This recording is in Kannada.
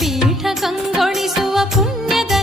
ಪೀಠ ಕಂಗೊಳಿಸುವ ಪುಣ್ಯದ